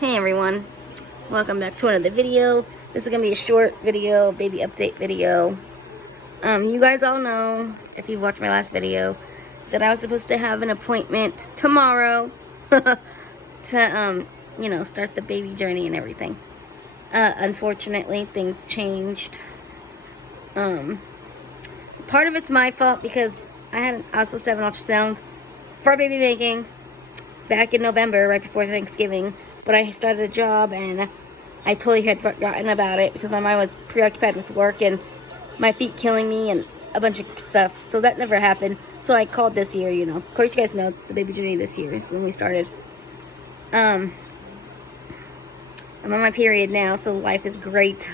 Hey everyone, welcome back to another video. This is gonna be a short video, baby update video. You guys all know, if you've watched my last video, that I was supposed to have an appointment tomorrow to, start the baby journey and everything. Unfortunately, things changed. Part of it's my fault because I was supposed to have an ultrasound for baby making back in November, right before Thanksgiving. But I started a job and I totally had forgotten about it because my mind was preoccupied with work and my feet killing me and a bunch of stuff. So that never happened. So I called this year, Of course, you guys know the baby journey this year is when we started. I'm on my period now, so life is great.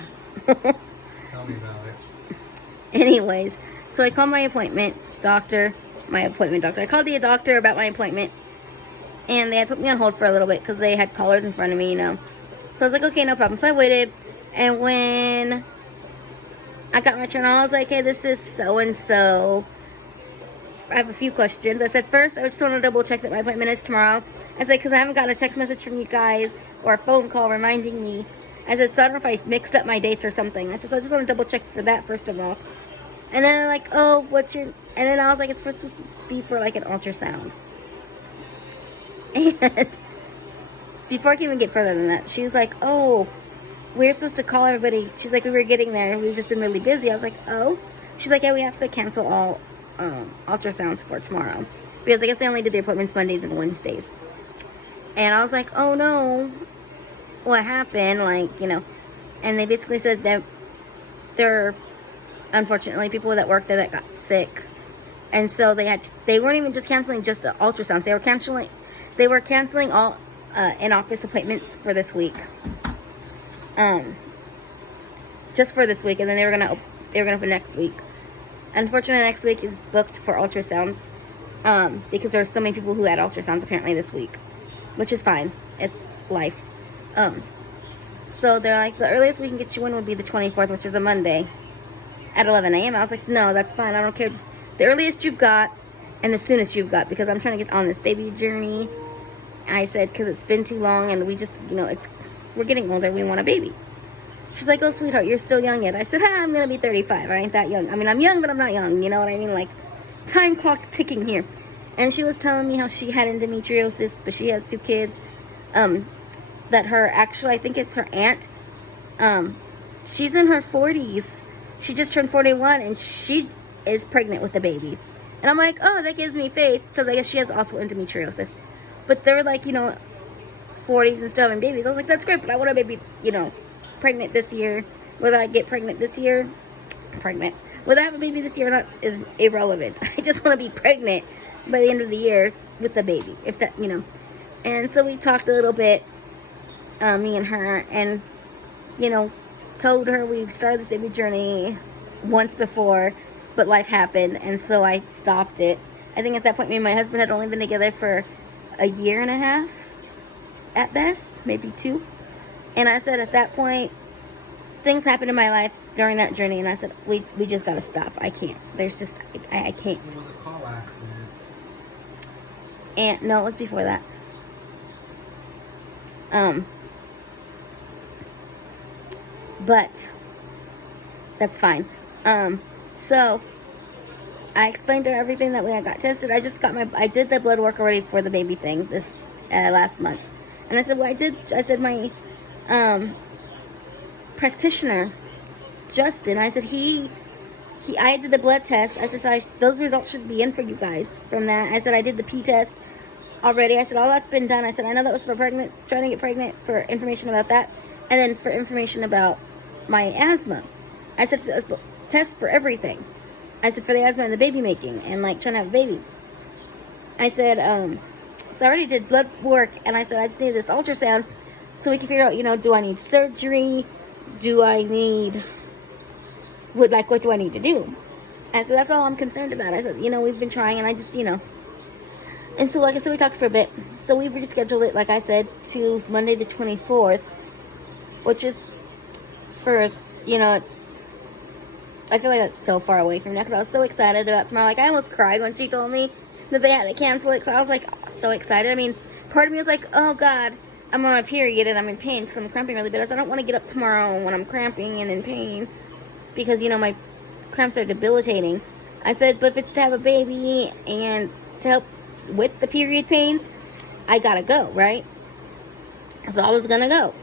Tell me about it. Anyways, so I called my appointment doctor. I called the doctor about my appointment. And they had put me on hold for a little bit because they had callers in front of me, So I was like, okay, no problem. So I waited. And when I got my turn, I was like, hey, this is so-and-so. I have a few questions. I said, first, I just want to double check that my appointment is tomorrow. I said, because I haven't gotten a text message from you guys or a phone call reminding me. I said, so I don't know if I mixed up my dates or something. I said, so I just want to double check for that, first of all. And then they're like, oh, what's your... And then I was like, it's supposed to be for, like, an ultrasound. And before I can even get further than that, she was like, oh, we're supposed to call everybody. She's like, we were getting there. We've just been really busy. I was like, oh. She's like, yeah, we have to cancel all ultrasounds for tomorrow. Because I guess they only did the appointments Mondays and Wednesdays. And I was like, oh, no. What happened? And they basically said that there are, unfortunately, people that work there that got sick. And so they weren't even just canceling just ultrasounds. They were canceling all in-office appointments for this week. Just for this week, and then they were gonna open next week. Unfortunately, next week is booked for ultrasounds because there are so many people who had ultrasounds apparently this week, which is fine. It's life. So they're like, the earliest we can get you in would be the 24th, which is a Monday, at 11 a.m. I was like, no, that's fine. I don't care. Just the earliest you've got and the soonest you've got, because I'm trying to get on this baby journey. I said, because it's been too long and we just, we're getting older. We want a baby. She's like, oh, sweetheart, you're still young yet. I said, I'm going to be 35. I ain't that young. I mean, I'm young, but I'm not young. You know what I mean? Like, time clock ticking here. And she was telling me how she had endometriosis, but she has 2 kids. That I think it's her aunt. She's in her 40s. She just turned 41, and she is pregnant with the baby. And I'm like, oh, that gives me faith, because I guess she has also endometriosis. But they're like, 40s and still having babies. I was like, that's great, but I want a baby, pregnant this year. Whether I get pregnant this year, whether I have a baby this year or not is irrelevant. I just want to be pregnant by the end of the year with the baby, if that, And so we talked a little bit, me and her, and, told her we started this baby journey once before, but life happened, and so I stopped it. I think at that point, me and my husband had only been together for a year and a half, at best, maybe 2. And I said at that point, things happened in my life during that journey, and I said, we just gotta stop. I can't. There's just, I can't. It was a car accident. And no, it was before that. But that's fine. So I explained to her everything that I got tested. I did the blood work already for the baby thing this last month. And I said, my practitioner, Justin, I said, I did the blood test. I said, those results should be in for you guys from that. I said, I did the P test already. I said, all that's been done. I said, I know that was for trying to get pregnant, for information about that. And then for information about my asthma. I said, so it was test for everything. I said, for the asthma and the baby making and trying to have a baby. I said, so I already did blood work, and I said, I just need this ultrasound so we can figure out, do I need surgery? Do I need, what do I need to do? I said, that's all I'm concerned about. I said, we've been trying, and I just, And so, like I said, we talked for a bit. So we've rescheduled it, like I said, to Monday the 24th, which is for, I feel like that's so far away from now because I was so excited about tomorrow. I almost cried when she told me that they had to cancel it because I was, so excited. I mean, part of me was like, oh, God, I'm on my period and I'm in pain because I'm cramping really bad. I don't want to get up tomorrow when I'm cramping and in pain because, you know, my cramps are debilitating. I said, but if it's to have a baby and to help with the period pains, I gotta go, right? So I was gonna go.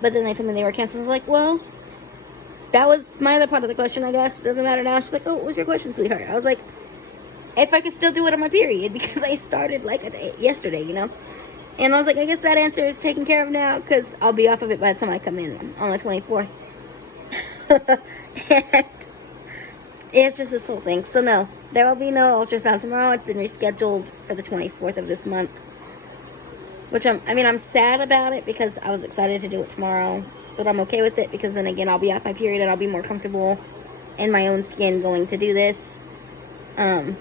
But then they told me they were canceled. I was like, well, that was my other part of the question, I guess. Doesn't matter now. She's like, oh, what was your question, sweetheart? I was like, if I could still do it on my period because I started like yesterday, you know? And I was like, I guess that answer is taken care of now because I'll be off of it by the time I come in on the 24th. And it's just this whole thing. So no, there will be no ultrasound tomorrow. It's been rescheduled for the 24th of this month. Which I'm sad about it because I was excited to do it tomorrow. But I'm okay with it because then again, I'll be off my period and I'll be more comfortable in my own skin going to do this. And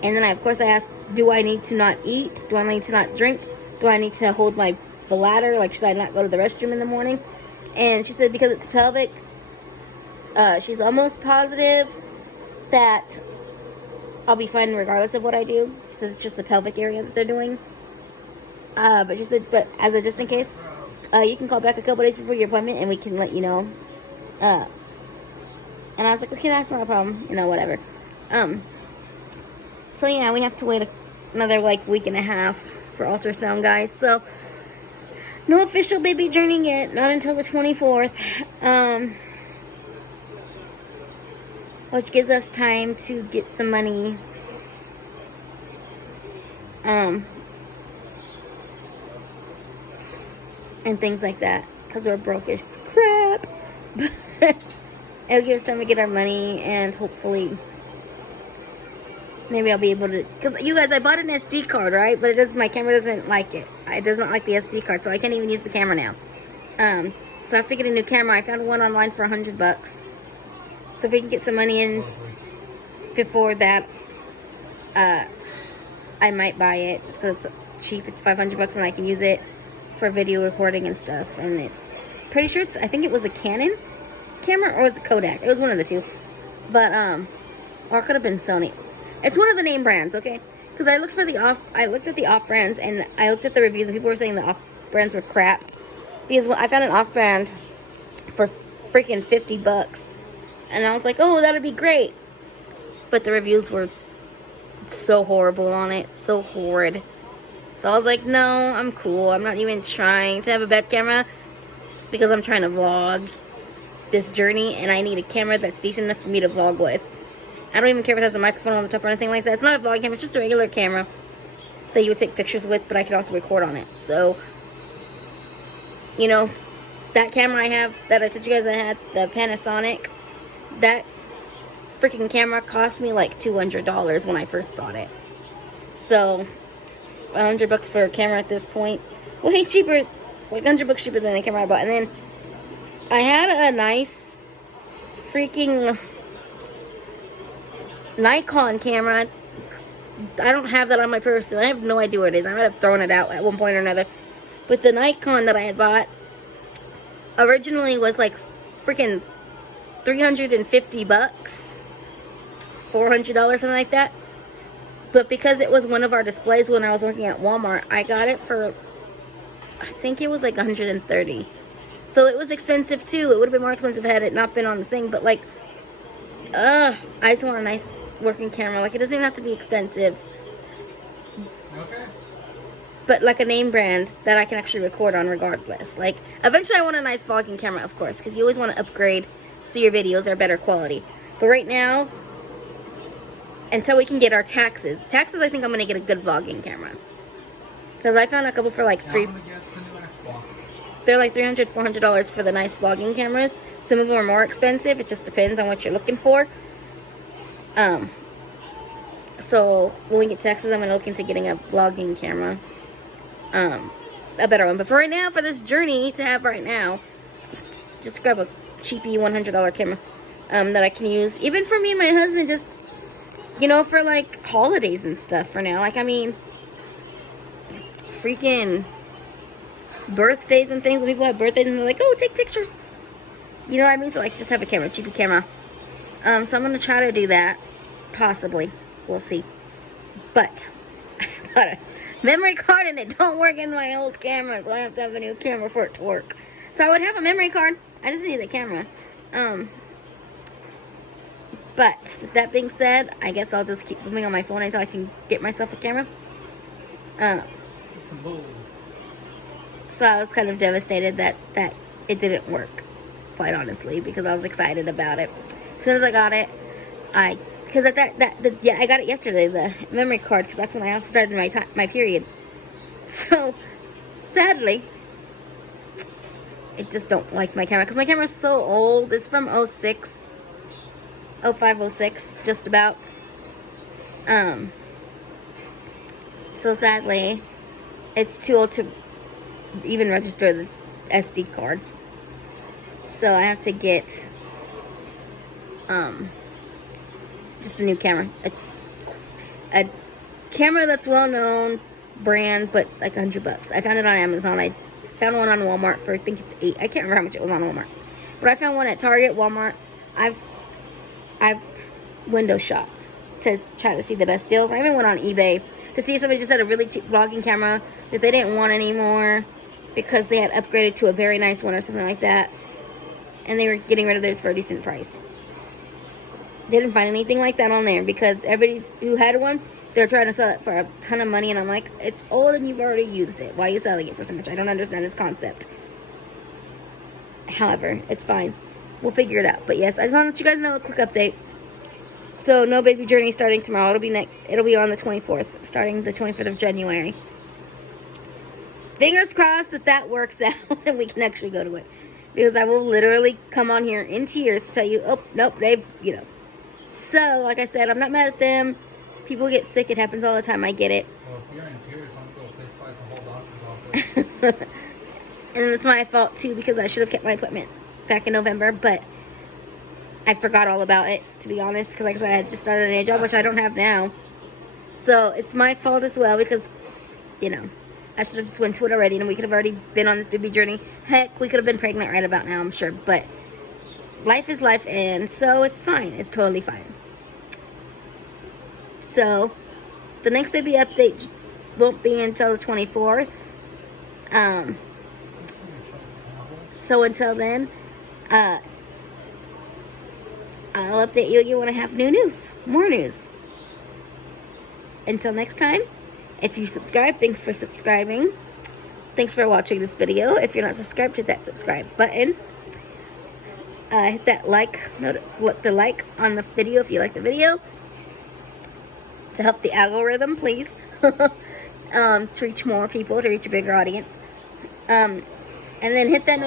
then of course I asked, do I need to not eat? Do I need to not drink? Do I need to hold my bladder? Like, should I not go to the restroom in the morning? And she said because it's pelvic, she's almost positive that I'll be fine regardless of what I do. So it's just the pelvic area that they're doing. But she said, but as a just in case, you can call back a couple days before your appointment and we can let you know. And I was like, okay, that's not a problem. You know, whatever. So yeah, we have to wait another like week and a half for ultrasound, guys. So no official baby journey yet, not until the 24th. Which gives us time to get some money. And things like that, because we're broke as crap. But it'll give us time to get our money, and hopefully maybe I'll be able to, because you guys, I bought an SD card, right? But my camera doesn't like it. It does not like the SD card, so I can't even use the camera now. So I have to get a new camera. I found one online for $100. So if we can get some money in before that, I might buy it just because it's cheap. It's $500 and I can use it for video recording and stuff. And it's pretty sure I think it was a Canon camera or was it Kodak? It was one of the two. But or it could have been Sony. It's one of the name brands, okay? Because I looked at the off brands and I looked at the reviews and people were saying the off brands were crap. Because I found an off brand for freaking $50. And I was like, oh, that'd be great. But the reviews were so horrible on it. So horrid. So I was like, no, I'm cool. I'm not even trying to have a bad camera. Because I'm trying to vlog this journey. And I need a camera that's decent enough for me to vlog with. I don't even care if it has a microphone on the top or anything like that. It's not a vlog camera. It's just a regular camera that you would take pictures with. But I could also record on it. So, you know, that camera I have that I told you guys I had, the Panasonic, that freaking camera cost me like $200 when I first bought it. So $100 for a camera at this point, way cheaper, like $100 cheaper than the camera I bought. And then I had a nice freaking Nikon camera. I don't have that on my person. I have no idea where it is. I might have thrown it out at one point or another. But the Nikon that I had bought originally was like freaking $350, $400, something like that. But because it was one of our displays when I was working at Walmart, I got it for, I think it was like $130. So it was expensive too. It would have been more expensive had it not been on the thing. But like, I just want a nice working camera. Like, it doesn't even have to be expensive. Okay. But like a name brand that I can actually record on regardless. Like, eventually I want a nice vlogging camera, of course, because you always want to upgrade so your videos are better quality. But right now, until we can get our taxes, I think I'm going to get a good vlogging camera. Because I found a couple for like they're like $300, $400 for the nice vlogging cameras. Some of them are more expensive. It just depends on what you're looking for. So when we get taxes, I'm going to look into getting a vlogging camera. A better one. But for right now, for this journey to have right now, just grab a cheapy $100 camera that I can use. Even for me and my husband, just, you know, for like holidays and stuff for now. Like, I mean, freaking birthdays and things. When people have birthdays and they're like, oh, take pictures. You know what I mean? So like, just have a camera, cheapy camera. So I'm going to try to do that. Possibly. We'll see. But I memory card and it don't work in my old camera, so I have to have a new camera for it to work. So I would have a memory card. I just need the camera. But with that being said, I guess I'll just keep filming on my phone until I can get myself a camera. Some bull. So I was kind of devastated that it didn't work, quite honestly, because I was excited about it. As soon as I got it, because I got it yesterday, the memory card, because that's when I started my period. So sadly, I just don't like my camera because my camera's so old. It's from 06, 05, 06, just about. So sadly, it's too old to even register the SD card. So I have to get just a new camera. A camera that's well known brand, but like $100. I found it on Amazon. I found one on Walmart for, I think it's $8. I can't remember how much it was on Walmart. But I found one at Target, Walmart. I've window shopped to try to see the best deals. I even went on eBay to see if somebody just had a really cheap vlogging camera that they didn't want anymore because they had upgraded to a very nice one or something like that. And they were getting rid of theirs for a decent price. They didn't find anything like that on there because everybody who had one, they're trying to sell it for a ton of money. And I'm like, it's old and you've already used it. Why are you selling it for so much? I don't understand this concept. However, it's fine. We'll figure it out. But yes, I just want to let you guys know a quick update. So, no baby journey starting tomorrow. It'll be on the 24th, starting the 24th of January. Fingers crossed that works out and we can actually go to it. Because I will literally come on here in tears to tell you, oh, nope, they've, So, like I said, I'm not mad at them. People get sick. It happens all the time. I get it. Well, if you're in tears, I'm going to fist fight the whole doctor's office. And it's my fault, too, because I should have kept my appointment back in November. But I forgot all about it, to be honest. Because, like I said, I had just started a new job, which I don't have now. So, it's my fault as well because, I should have just went to it already. And we could have already been on this baby journey. Heck, we could have been pregnant right about now, I'm sure. But life is life, and so it's fine. It's totally fine. So, the next baby update won't be until the 24th. So until then, I'll update you again when I have more news. Until next time, if you subscribe, thanks for subscribing. Thanks for watching this video. If you're not subscribed, hit that subscribe button. Hit that the like on the video if you like the video. To help the algorithm, please. To reach more people, to reach a bigger audience. And then hit that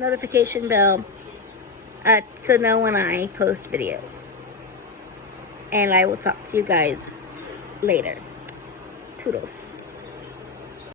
notification bell to know when I post videos. And I will talk to you guys later. Toodles.